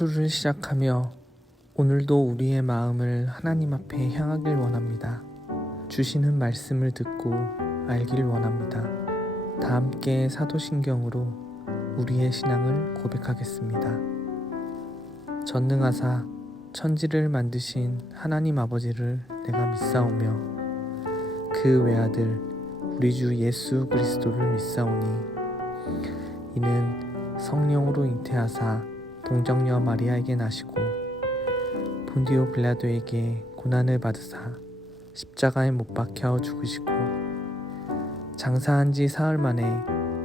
하루를 시작하며 오늘도 우리의 마음을 하나님 앞에 향하길 원합니다. 주시는 말씀을 듣고 알길 원합니다. 다 함께 사도신경으로 우리의 신앙을 고백하겠습니다. 전능하사 천지를 만드신 하나님 아버지를 내가 믿사오며 그 외아들 우리 주 예수 그리스도를 믿사오니 이는 성령으로 잉태하사 동정녀 마리아에게 나시고 본디오 빌라도에게 고난을 받으사 십자가에 못 박혀 죽으시고 장사한 지 사흘 만에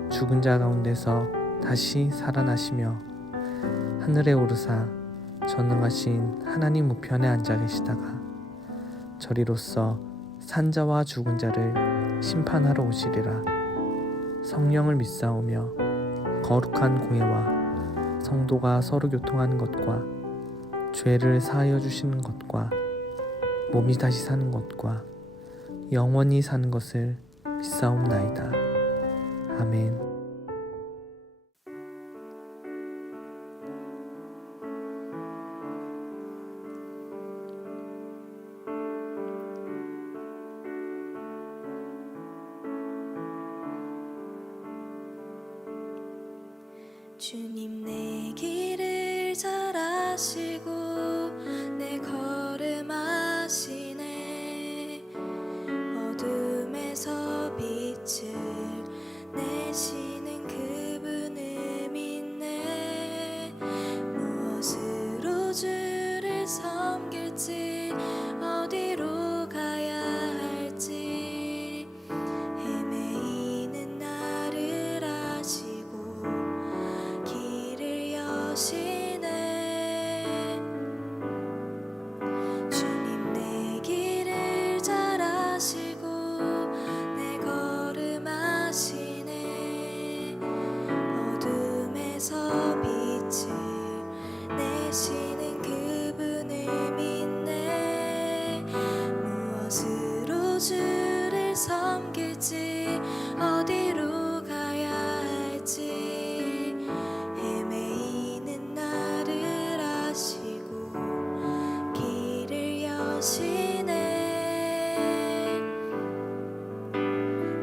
죽은 자 가운데서 다시 살아나시며 하늘에 오르사 전능하신 하나님 우편에 앉아 계시다가 저리로서 산자와 죽은 자를 심판하러 오시리라. 성령을 믿사오며 거룩한 공예와 성도가 서로 교통하는 것과 죄를 사하여 주시는 것과 몸이 다시 사는 것과 영원히 사는 것을 믿사옵나이다. 아멘. 주님 내 길을 잘 아시고 내 걸음 아시네. 어둠에서 빛을 내시는 그분을 믿네. 무엇으로 주를 섬길지 어디로 가야 할지 헤매이는 나를 아시고 길을 여시네. 주님 내 길을 잘 아시고 내 걸음 아시네. 어둠에서 빛을 내시는 그분을 믿네. 무엇으로 주를 섬길지 어디로 가야 할지 헤매이는 나를 아시고 길을 여시네.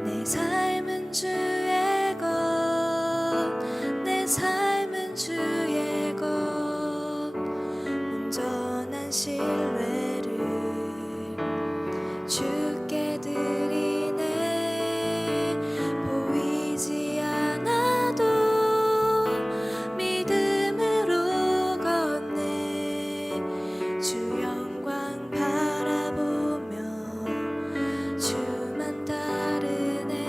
내 삶은 주의 것, 내 삶은 주의 것, 온전한 신뢰를 주께 드리네. 보이지 않아도 믿음으로 걷네. 주 영광 바라보며 주만 따르네.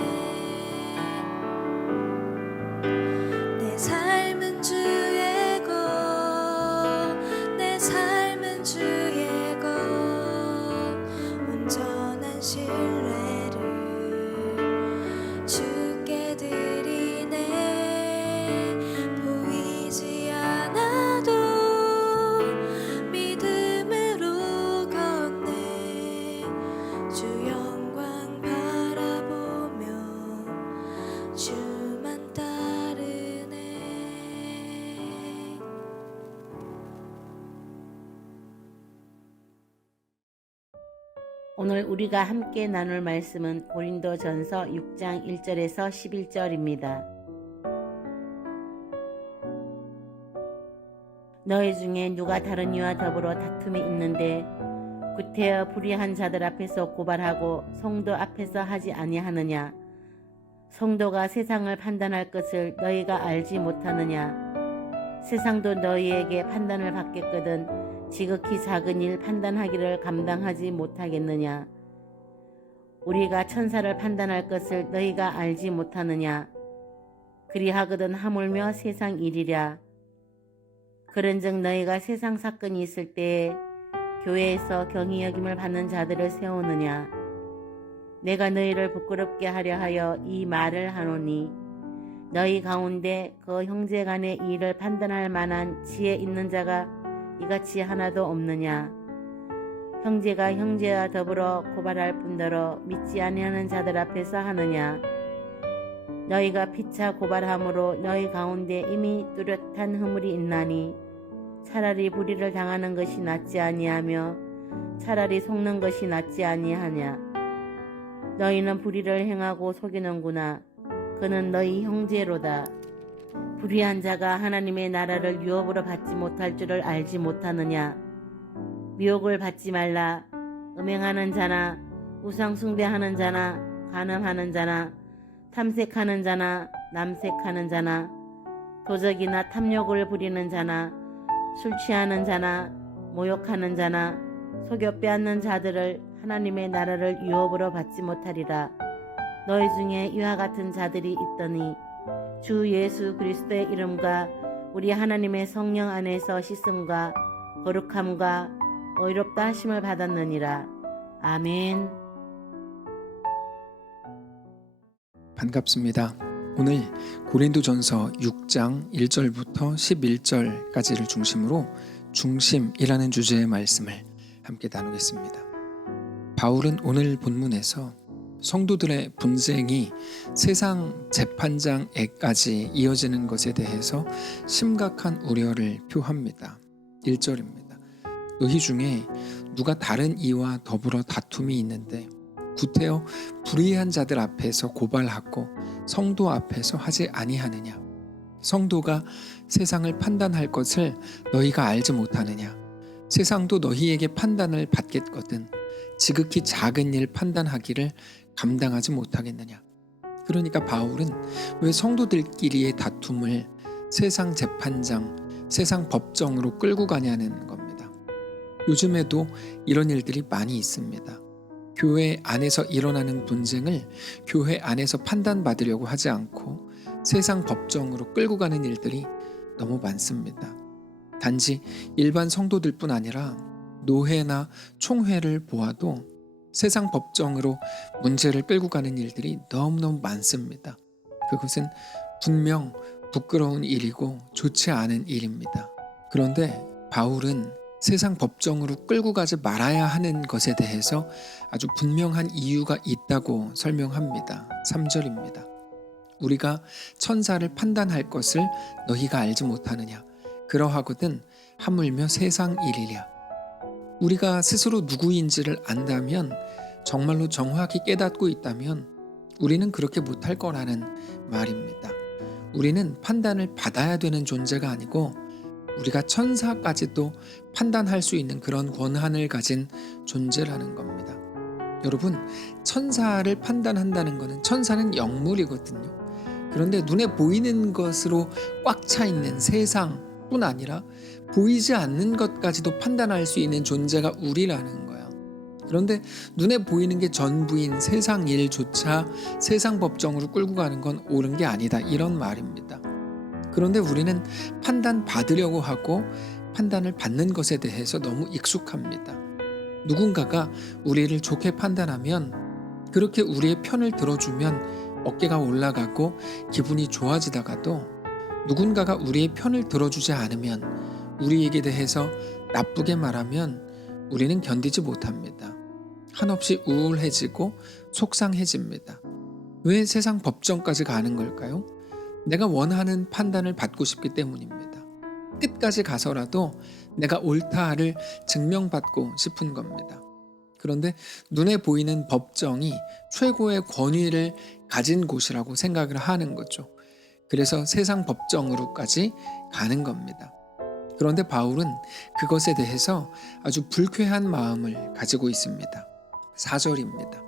내 삶은 주의 것, 내 삶은 주의 것, 온전한 신뢰를 주께 드리네. 보이지 않아도 믿음으로 걷네. 주 영광 바라보며 주만 따르네. 오늘 우리가 함께 나눌 말씀은 고린도전서 6장 1절에서 11절입니다. 너희 중에 누가 다른 이와 더불어 다툼이 있는데 구태여 불의한 자들 앞에서 고발하고 성도 앞에서 하지 아니하느냐? 성도가 세상을 판단할 것을 너희가 알지 못하느냐? 세상도 너희에게 판단을 받겠거든 지극히 작은 일 판단하기를 감당하지 못하겠느냐? 우리가 천사를 판단할 것을 너희가 알지 못하느냐? 그리하거든 하물며 세상 일이랴. 그런즉 너희가 세상 사건이 있을 때에 교회에서 경히 여김을 받는 자들을 세우느냐? 내가 너희를 부끄럽게 하려 하여 이 말을 하노니 너희 가운데 그 형제 간의 일을 판단할 만한 지혜 있는 자가 이같이 하나도 없느냐? 형제가 형제와 더불어 고발할 뿐더러 믿지 아니하는 자들 앞에서 하느냐? 너희가 피차 고발함으로 너희 가운데 이미 뚜렷한 허물이 있나니 차라리 불의를 당하는 것이 낫지 아니하며 차라리 속는 것이 낫지 아니하냐. 너희는 불의를 행하고 속이는구나. 그는 너희 형제로다. 불의한 자가 하나님의 나라를 유업으로 받지 못할 줄을 알지 못하느냐. 미혹을 받지 말라. 음행하는 자나 우상 숭배하는 자나 간음하는 자나 탐색하는 자나 남색하는 자나 도적이나 탐욕을 부리는 자나 술 취하는 자나 모욕하는 자나 속여 빼앗는 자들을 하나님의 나라를 유업으로 받지 못하리라. 너희 중에 이와 같은 자들이 있더니 주 예수 그리스도의 이름과 우리 하나님의 성령 안에서 씻음과 거룩함과 의롭다 하심을 받았느니라. 아멘. 반갑습니다. 오늘 고린도전서 6장 1절부터 11절까지를 중심으로 중심이라는 주제의 말씀을 함께 나누겠습니다. 바울은 오늘 본문에서 성도들의 분쟁이 세상 재판장에까지 이어지는 것에 대해서 심각한 우려를 표합니다. 1절입니다. 너희 중에 누가 다른 이와 더불어 다툼이 있는데 구태여 불의한 자들 앞에서 고발하고 성도 앞에서 하지 아니하느냐. 성도가 세상을 판단할 것을 너희가 알지 못하느냐. 세상도 너희에게 판단을 받겠거든 지극히 작은 일 판단하기를 감당하지 못하겠느냐. 그러니까 바울은 왜 성도들끼리의 다툼을 세상 재판장, 세상 법정으로 끌고 가냐는 겁니다. 요즘에도 이런 일들이 많이 있습니다. 교회 안에서 일어나는 분쟁을 교회 안에서 판단받으려고 하지 않고 세상 법정으로 끌고 가는 일들이 너무 많습니다. 단지 일반 성도들뿐 아니라 노회나 총회를 보아도 세상 법정으로 문제를 끌고 가는 일들이 너무너무 많습니다. 그것은 분명 부끄러운 일이고 좋지 않은 일입니다. 그런데 바울은 세상 법정으로 끌고 가지 말아야 하는 것에 대해서 아주 분명한 이유가 있다고 설명합니다. 3절입니다. 우리가 천사를 판단할 것을 너희가 알지 못하느냐. 그러하거든 하물며 세상 일이랴. 우리가 스스로 누구인지를 안다면, 정말로 정확히 깨닫고 있다면 우리는 그렇게 못할 거라는 말입니다. 우리는 판단을 받아야 되는 존재가 아니고 우리가 천사까지도 판단할 수 있는 그런 권한을 가진 존재라는 겁니다. 여러분, 천사를 판단한다는 것은, 천사는 영물이거든요. 그런데 눈에 보이는 것으로 꽉 차 있는 세상뿐 아니라 보이지 않는 것까지도 판단할 수 있는 존재가 우리라는 거예요. 그런데 눈에 보이는 게 전부인 세상 일조차 세상 법정으로 끌고 가는 건 옳은 게 아니다, 이런 말입니다. 그런데 우리는 판단받으려고 하고 판단을 받는 것에 대해서 너무 익숙합니다. 누군가가 우리를 좋게 판단하면, 그렇게 우리의 편을 들어주면 어깨가 올라가고 기분이 좋아지다가도, 누군가가 우리의 편을 들어주지 않으면, 우리에게 대해서 나쁘게 말하면 우리는 견디지 못합니다. 한없이 우울해지고 속상해집니다. 왜 세상 법정까지 가는 걸까요? 내가 원하는 판단을 받고 싶기 때문입니다. 끝까지 가서라도 내가 옳다를 증명받고 싶은 겁니다. 그런데 눈에 보이는 법정이 최고의 권위를 가진 곳이라고 생각을 하는 거죠. 그래서 세상 법정으로까지 가는 겁니다. 그런데 바울은 그것에 대해서 아주 불쾌한 마음을 가지고 있습니다. 4절입니다.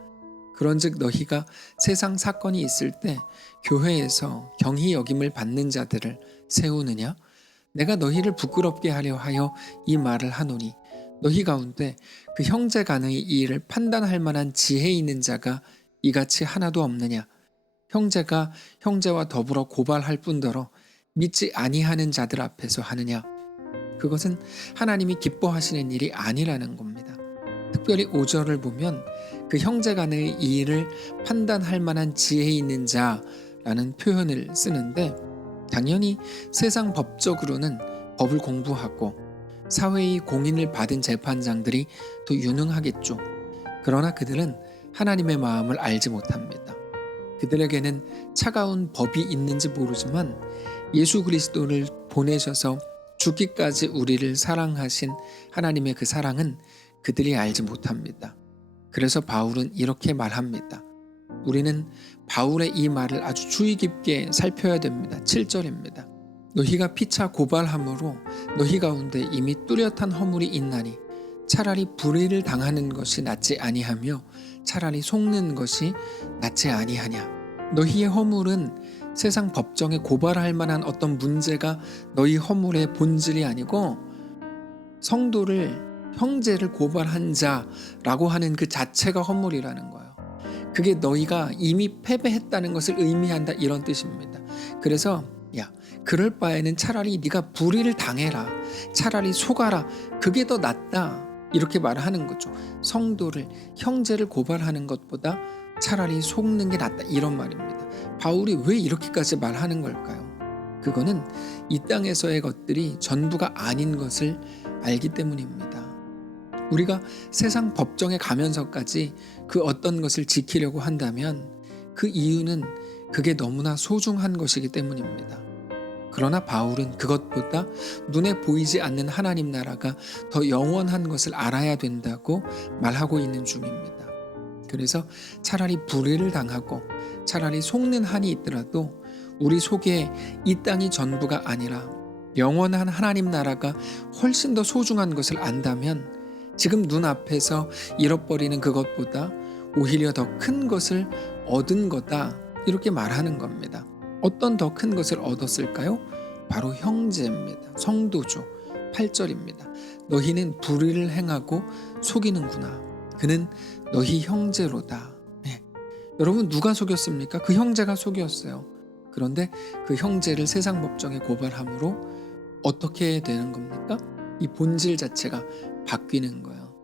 그런즉 너희가 세상 사건이 있을 때 교회에서 경히 여김을 받는 자들을 세우느냐? 내가 너희를 부끄럽게 하려 하여 이 말을 하노니, 너희 가운데 그 형제 간의 이 일을 판단할 만한 지혜 있는 자가 이같이 하나도 없느냐? 형제가 형제와 더불어 고발할 뿐더러 믿지 아니하는 자들 앞에서 하느냐? 그것은 하나님이 기뻐하시는 일이 아니라는 겁니다. 특별히 5절을 보면 그 형제 간의 이 일을 판단할 만한 지혜 있는 자라는 표현을 쓰는데, 당연히 세상 법적으로는 법을 공부하고 사회의 공인을 받은 재판장들이 더 유능하겠죠. 그러나 그들은 하나님의 마음을 알지 못합니다. 그들에게는 차가운 법이 있는지 모르지만 예수 그리스도를 보내셔서 죽기까지 우리를 사랑하신 하나님의 그 사랑은 그들이 알지 못합니다. 그래서 바울은 이렇게 말합니다. 우리는 바울의 이 말을 아주 주의 깊게 살펴야 됩니다. 7절입니다. 너희가 피차 고발함으로 너희 가운데 이미 뚜렷한 허물이 있나니 차라리 불의를 당하는 것이 낫지 아니하며 차라리 속는 것이 낫지 아니하냐. 너희의 허물은 세상 법정에 고발할 만한 어떤 문제가 너희 허물의 본질이 아니고 성도를, 형제를 고발한 자라고 하는 그 자체가 허물이라는 거예요. 그게 너희가 이미 패배했다는 것을 의미한다, 이런 뜻입니다. 그래서 그럴 바에는 차라리 네가 불의를 당해라, 차라리 속아라, 그게 더 낫다, 이렇게 말하는 거죠. 성도를, 형제를 고발하는 것보다 차라리 속는 게 낫다, 이런 말입니다. 바울이 왜 이렇게까지 말하는 걸까요? 그거는 이 땅에서의 것들이 전부가 아닌 것을 알기 때문입니다. 우리가 세상 법정에 가면서까지 그 어떤 것을 지키려고 한다면 그 이유는 그게 너무나 소중한 것이기 때문입니다. 그러나 바울은 그것보다 눈에 보이지 않는 하나님 나라가 더 영원한 것을 알아야 된다고 말하고 있는 중입니다. 그래서 차라리 불의를 당하고 차라리 속는 한이 있더라도 우리 속에 이 땅이 전부가 아니라 영원한 하나님 나라가 훨씬 더 소중한 것을 안다면 지금 눈앞에서 잃어버리는 그것보다 오히려 더 큰 것을 얻은 거다, 이렇게 말하는 겁니다. 어떤 더 큰 것을 얻었을까요? 바로 형제입니다. 성도죠. 8절입니다. 너희는 불의를 행하고 속이는구나. 그는 너희 형제로다. 여러분, 누가 속였습니까? 그 형제가 속였어요. 그런데 그 형제를 세상 법정에 고발함으로 어떻게 되는 겁니까? 이 본질 자체가 바뀌는 거예요.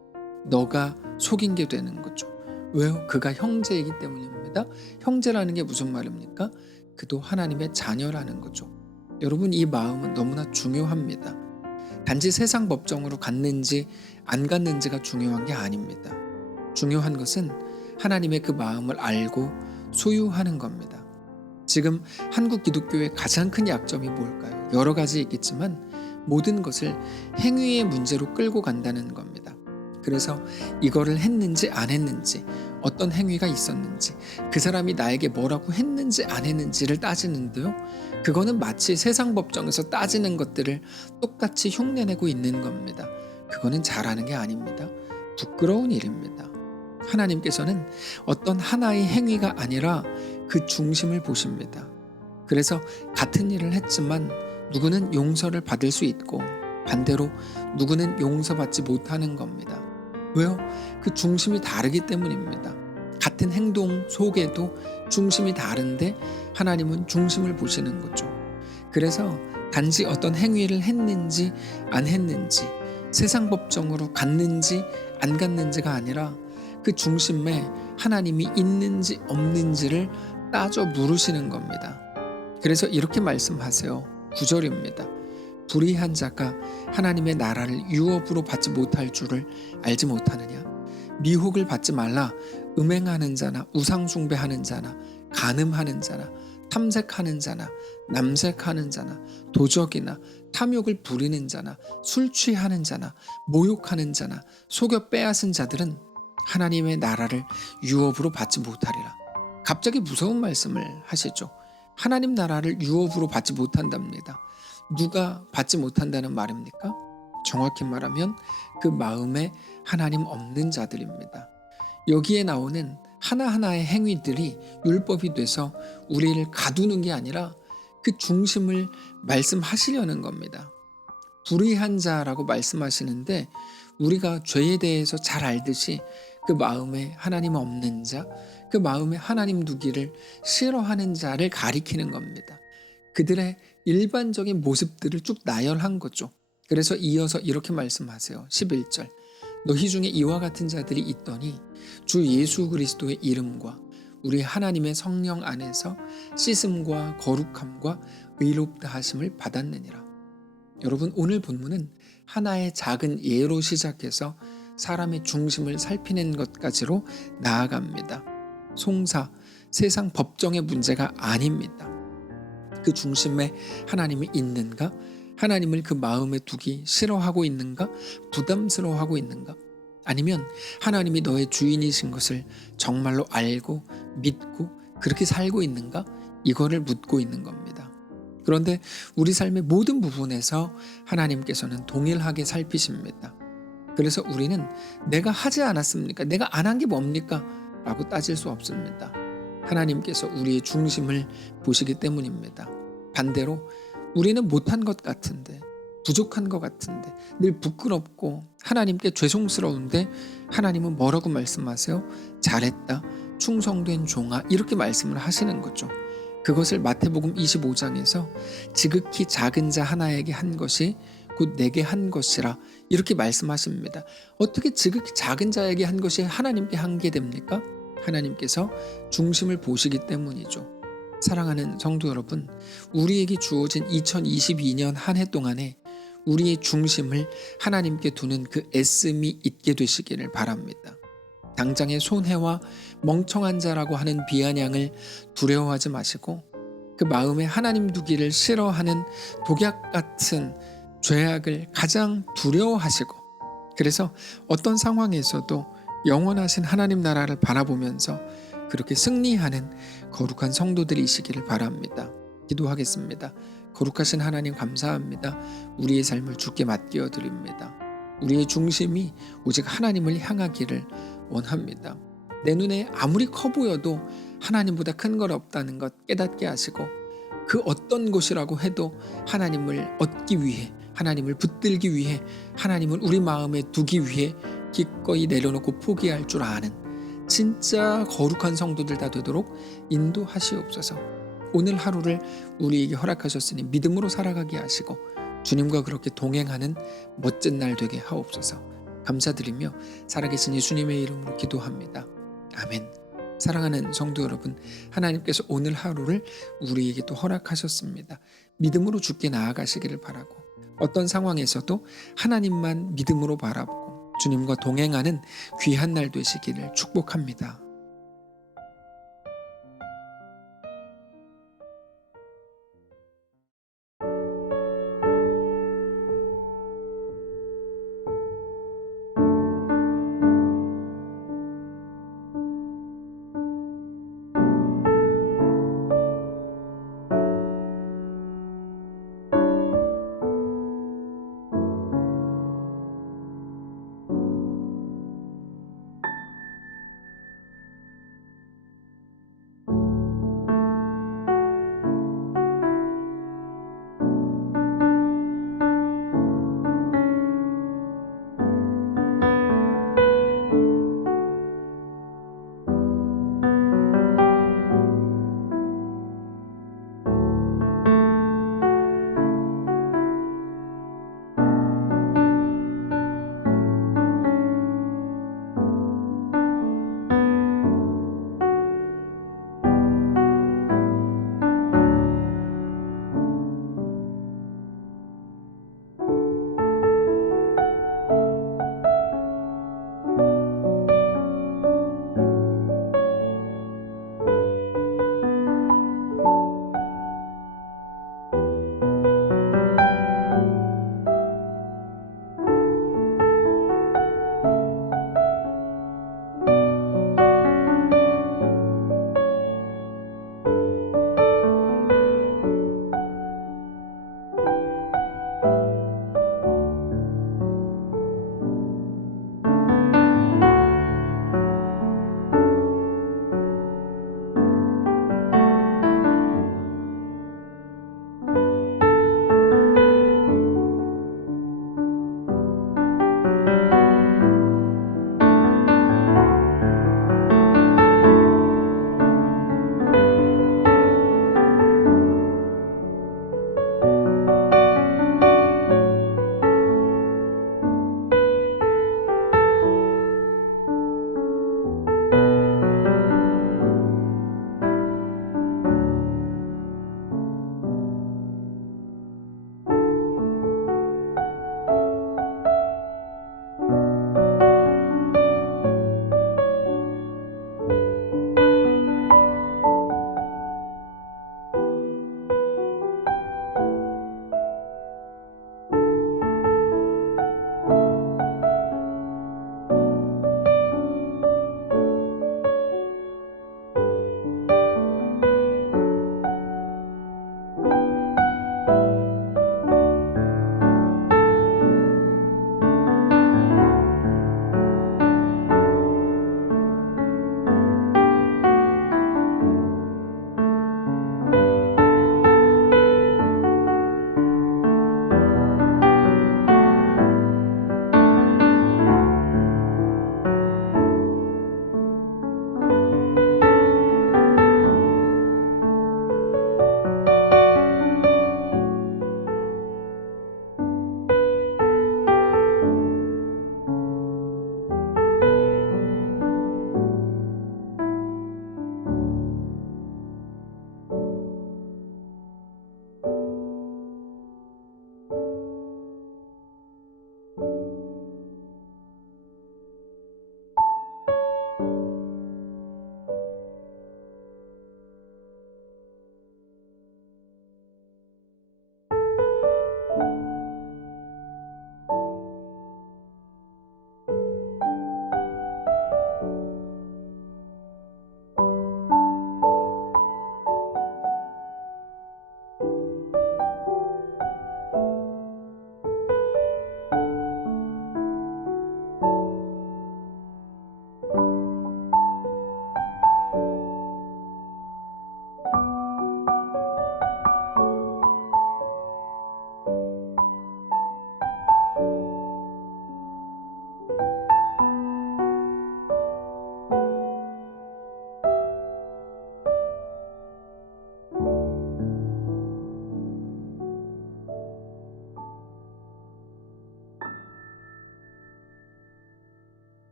너가 속인 게 되는 거죠. 왜요? 그가 형제이기 때문입니다. 형제라는 게 무슨 말입니까? 그도 하나님의 자녀라는 거죠. 여러분, 이 마음은 너무나 중요합니다. 단지 세상 법정으로 갔는지 안 갔는지가 중요한 게 아닙니다. 중요한 것은 하나님의 그 마음을 알고 소유하는 겁니다. 지금 한국 기독교의 가장 큰 약점이 뭘까요? 여러 가지 있겠지만 모든 것을 행위의 문제로 끌고 간다는 겁니다. 그래서 이거를 했는지 안 했는지, 어떤 행위가 있었는지, 그 사람이 나에게 뭐라고 했는지 안 했는지를 따지는데요, 그거는 마치 세상 법정에서 따지는 것들을 똑같이 흉내내고 있는 겁니다. 그거는 잘하는 게 아닙니다. 부끄러운 일입니다. 하나님께서는 어떤 하나의 행위가 아니라 그 중심을 보십니다. 그래서 같은 일을 했지만 누구는 용서를 받을 수 있고 반대로 누구는 용서받지 못하는 겁니다. 왜요? 그 중심이 다르기 때문입니다. 같은 행동 속에도 중심이 다른데 하나님은 중심을 보시는 거죠. 그래서 단지 어떤 행위를 했는지 안 했는지, 세상 법정으로 갔는지 안 갔는지가 아니라 그 중심에 하나님이 있는지 없는지를 따져 물으시는 겁니다. 그래서 이렇게 말씀하세요. 9절입니다. 불의한 자가 하나님의 나라를 유업으로 받지 못할 줄을 알지 못하느냐. 미혹을 받지 말라. 음행하는 자나 우상숭배하는 자나 간음하는 자나 탐색하는 자나 남색하는 자나 도적이나 탐욕을 부리는 자나 술 취하는 자나 모욕하는 자나 속여 빼앗은 자들은 하나님의 나라를 유업으로 받지 못하리라. 갑자기 무서운 말씀을 하시죠. 하나님 나라를 유업으로 받지 못한답니다. 누가 받지 못한다는 말입니까? 정확히 말하면 그 마음에 하나님 없는 자들입니다. 여기에 나오는 하나하나의 행위들이 율법이 돼서 우리를 가두는 게 아니라 그 중심을 말씀하시려는 겁니다. 불의한 자라고 말씀하시는데 우리가 죄에 대해서 잘 알듯이 그 마음에 하나님 없는 자, 그 마음에 하나님 두기를 싫어하는 자를 가리키는 겁니다. 그들의 일반적인 모습들을 쭉 나열한 거죠. 그래서 이어서 이렇게 말씀하세요. 11절. 너희 중에 이와 같은 자들이 있더니 주 예수 그리스도의 이름과 우리 하나님의 성령 안에서 씻음과 거룩함과 의롭다 하심을 받았느니라. 여러분, 오늘 본문은 하나의 작은 예로 시작해서 사람의 중심을 살피는 것까지로 나아갑니다. 송사, 세상 법정의 문제가 아닙니다. 그 중심에 하나님이 있는가? 하나님을 그 마음에 두기 싫어하고 있는가? 부담스러워하고 있는가? 아니면 하나님이 너의 주인이신 것을 정말로 알고 믿고 그렇게 살고 있는가? 이거를 묻고 있는 겁니다. 그런데 우리 삶의 모든 부분에서 하나님께서는 동일하게 살피십니다. 그래서 우리는 내가 하지 않았습니까? 내가 안 한 게 뭡니까? 라고 따질 수 없습니다. 하나님께서 우리의 중심을 보시기 때문입니다. 반대로 우리는 못한 것 같은데, 부족한 것 같은데, 늘 부끄럽고 하나님께 죄송스러운데 하나님은 뭐라고 말씀하세요? 잘했다, 충성된 종아, 이렇게 말씀을 하시는 거죠. 그것을 마태복음 25장에서 지극히 작은 자 하나에게 한 것이 곧 내게 한 것이라 이렇게 말씀하십니다. 어떻게 지극히 작은 자에게 한 것이 하나님께 한 게 됩니까? 하나님께서 중심을 보시기 때문이죠. 사랑하는 성도 여러분, 우리에게 주어진 2022년 한 해 동안에 우리의 중심을 하나님께 두는 그 애씀이 있게 되시기를 바랍니다. 당장의 손해와 멍청한 자라고 하는 비아냥을 두려워하지 마시고 그 마음에 하나님 두기를 싫어하는 독약 같은 죄악을 가장 두려워하시고, 그래서 어떤 상황에서도 영원하신 하나님 나라를 바라보면서 그렇게 승리하는 거룩한 성도들이시기를 바랍니다. 기도하겠습니다. 거룩하신 하나님 감사합니다. 우리의 삶을 주께 맡겨 드립니다. 우리의 중심이 오직 하나님을 향하기를 원합니다. 내 눈에 아무리 커 보여도 하나님보다 큰 것 없다는 것 깨닫게 하시고, 그 어떤 것이라고 해도 하나님을 얻기 위해, 하나님을 붙들기 위해, 하나님을 우리 마음에 두기 위해 기꺼이 내려놓고 포기할 줄 아는 진짜 거룩한 성도들 다 되도록 인도하시옵소서. 오늘 하루를 우리에게 허락하셨으니 믿음으로 살아가게 하시고 주님과 그렇게 동행하는 멋진 날 되게 하옵소서. 감사드리며 살아계신 예수님의 이름으로 기도합니다. 아멘. 사랑하는 성도 여러분, 하나님께서 오늘 하루를 우리에게 또 허락하셨습니다. 믿음으로 주께 나아가시기를 바라고, 어떤 상황에서도 하나님만 믿음으로 바라보고 주님과 동행하는 귀한 날 되시기를 축복합니다.